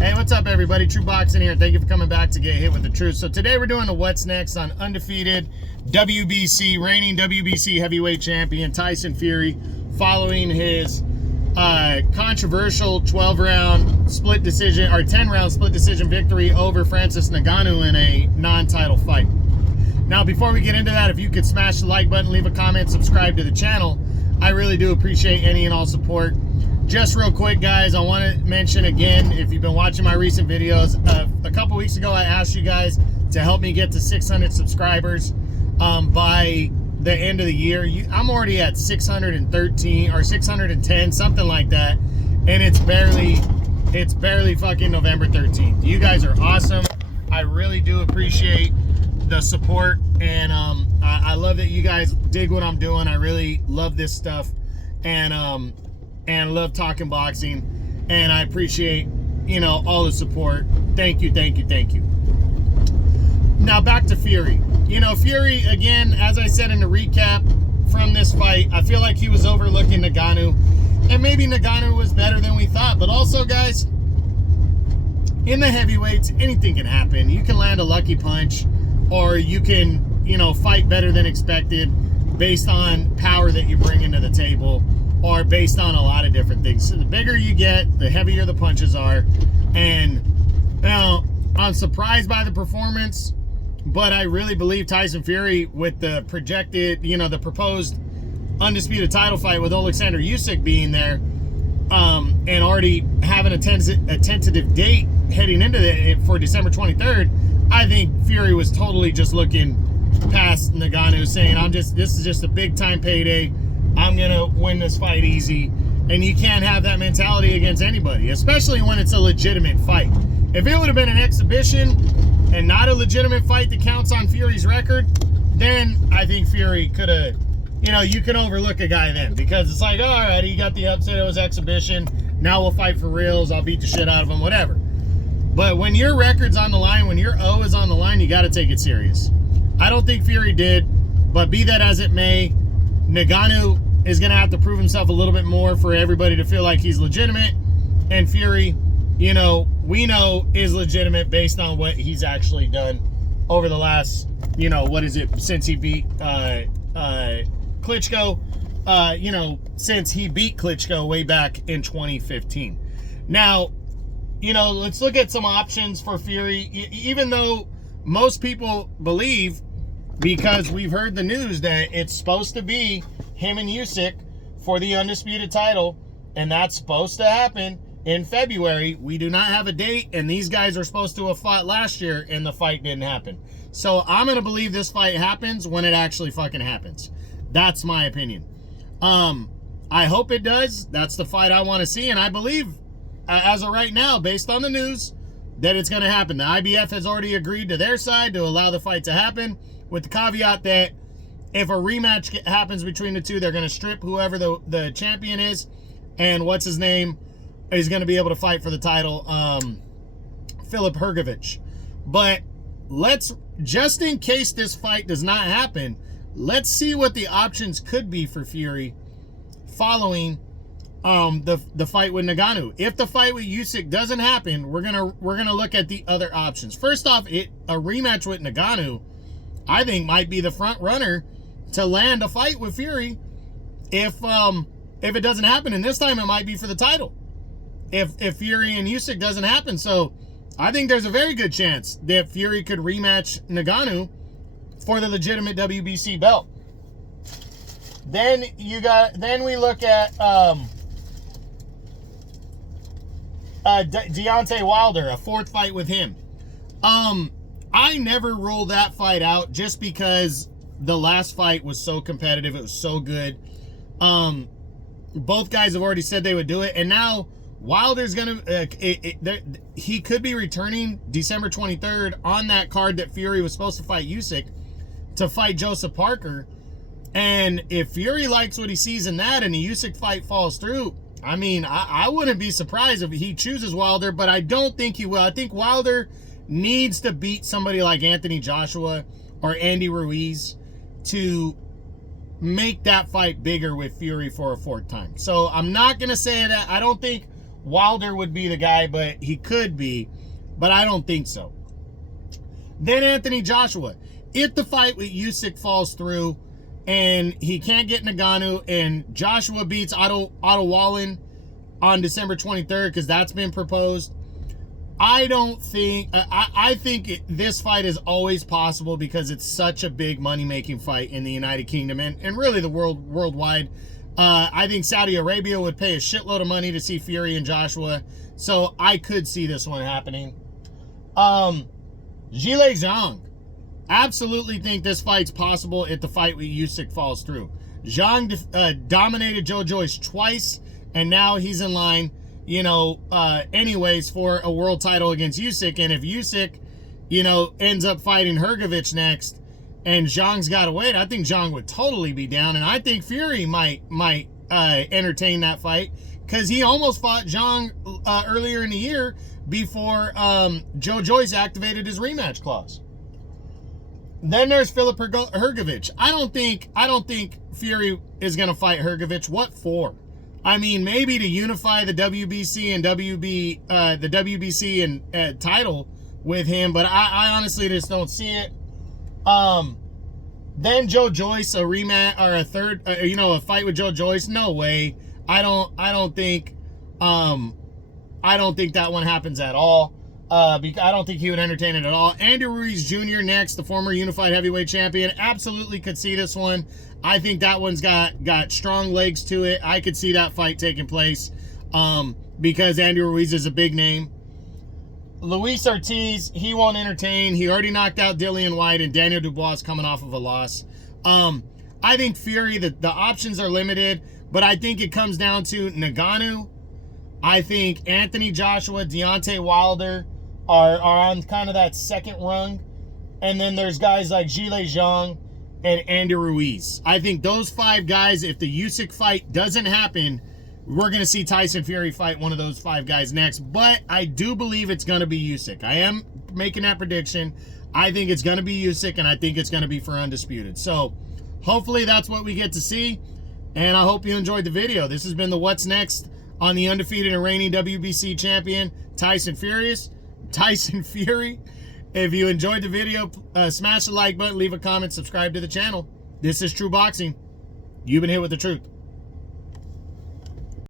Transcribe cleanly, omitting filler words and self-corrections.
Hey, what's up, everybody? True Boxing here. Thank you for coming back to get hit with the truth. So today we're doing the what's next on undefeated WBC, reigning WBC heavyweight champion Tyson Fury, following his controversial 12-round split decision, or 10-round split decision victory over Francis Ngannou in a non-title fight. Now, before we get into that, if you could smash the like button, leave a comment, subscribe to the channel, I really do appreciate any and all support. Just real quick, guys, I want to mention again, if you've been watching my recent videos, a couple weeks ago I asked you guys to help me get to 600 subscribers by the end of the year. I'm already at 613 or 610, something like that, and it's barely fucking November 13th. You guys are awesome. I really do appreciate the support, and I love that you guys dig what I'm doing. I really love this stuff, and love talking boxing, and I appreciate, all the support. Thank you. Now back to Fury. Fury, again, as I said in the recap from this fight, I feel like he was overlooking Ngannou, and maybe Ngannou was better than we thought. But also, guys, in the heavyweights, anything can happen. You can land a lucky punch, or you can, fight better than expected based on power that you bring into the table, or based on a lot of different things. So the bigger you get, the heavier the punches are. And now, I'm surprised by the performance, but I really believe Tyson Fury, with the projected, the proposed undisputed title fight with Alexander Usyk being there, and already having a tentative date heading into it for December 23rd, I think Fury was totally just looking past Ngannou, saying, this is just a big time payday. I'm gonna win this fight easy. And you can't have that mentality against anybody, especially when it's a legitimate fight. If it would have been an exhibition and not a legitimate fight that counts on Fury's record, then I think Fury could have, you can overlook a guy then, because it's like, all right, he got the upset, it was exhibition, now we'll fight for reals, I'll beat the shit out of him, whatever. But when your record's on the line, when your O is on the line, you got to take it serious. I don't think Fury did, but be that as it may, Ngannou is going to have to prove himself a little bit more for everybody to feel like he's legitimate. And Fury, we know is legitimate based on what he's actually done over the last, since he beat Klitschko, since he beat Klitschko way back in 2015. Now, let's look at some options for Fury, even though most people believe, because we've heard the news, that it's supposed to be him and Usyk for the undisputed title, and that's supposed to happen in February. We do not have a date, and these guys are supposed to have fought last year, and the fight didn't happen. So I'm going to believe this fight happens when it actually fucking happens. That's my opinion. I hope it does. That's the fight I want to see, and I believe, as of right now, based on the news, that it's going to happen. The IBF has already agreed to their side to allow the fight to happen, with the caveat that if a rematch happens between the two, they're going to strip whoever the champion is, and what's his name is going to be able to fight for the title, Filip Hrgović. But just in case this fight does not happen, let's see what the options could be for Fury following the fight with Ngannou. If the fight with Usyk doesn't happen, we're gonna look at the other options. First off, a rematch with Ngannou, I think, might be the front runner to land a fight with Fury if it doesn't happen. And this time it might be for the title if Fury and Usyk doesn't happen. So I think there's a very good chance that Fury could rematch Ngannou for the legitimate WBC belt. Then we look at Deontay Wilder, a fourth fight with him. I never rule that fight out, just because the last fight was so competitive. It was so good. Both guys have already said they would do it, and now Wilder's he could be returning December 23rd on that card that Fury was supposed to fight Usyk, to fight Joseph Parker. And if Fury likes what he sees in that, and the Usyk fight falls through, I mean, I wouldn't be surprised if he chooses Wilder, but I don't think he will. I think Wilder needs to beat somebody like Anthony Joshua or Andy Ruiz to make that fight bigger with Fury for a fourth time. So I'm not going to say that. I don't think Wilder would be the guy, but he could be, but I don't think so. Then Anthony Joshua. If the fight with Usyk falls through and he can't get Ngannou and Joshua beats Otto Wallin on December 23rd, because that's been proposed, I think this fight is always possible because it's such a big money-making fight in the United Kingdom and really the worldwide. I think Saudi Arabia would pay a shitload of money to see Fury and Joshua, so I could see this one happening. Zhilei Zhang. Absolutely think this fight's possible if the fight with Usyk falls through. Zhang dominated Joe Joyce twice, and now he's in line, anyways, for a world title against Usyk. And if Usyk, ends up fighting Hrgovic next, and Zhang's got to wait, I think Zhang would totally be down. And I think Fury might entertain that fight, because he almost fought Zhang earlier in the year before Joe Joyce activated his rematch clause. Then there's Filip Hrgovic. I don't think Fury is going to fight Hrgovic. What for? I mean, maybe to unify the WBC and the WBC and title with him, but I honestly just don't see it. Then Joe Joyce, a rematch or a third, a fight with Joe Joyce. No way. I don't think that one happens at all. I don't think he would entertain it at all. Andy Ruiz Jr. next, the former unified heavyweight champion. Absolutely could see this one. I think that one's got strong legs to it. I could see that fight taking place because Andy Ruiz is a big name. Luis Ortiz, he won't entertain. He already knocked out Dillian White, and Daniel Dubois is coming off of a loss. I think Fury, the options are limited, but I think it comes down to Ngannou. I think Anthony Joshua, Deontay Wilder are on kind of that second rung. And then there's guys like Zhilei Zhang and Andy Ruiz. I think those 5 guys, if the Usyk fight doesn't happen, we're going to see Tyson Fury fight one of those 5 guys next. But I do believe it's going to be Usyk. I am making that prediction. I think it's going to be Usyk, and I think it's going to be for Undisputed. So hopefully that's what we get to see. And I hope you enjoyed the video. This has been the What's Next on the undefeated and reigning WBC champion, Tyson Fury. If you enjoyed the video, smash the like button, leave a comment, subscribe to the channel. This is True Boxing. You've been hit with the truth.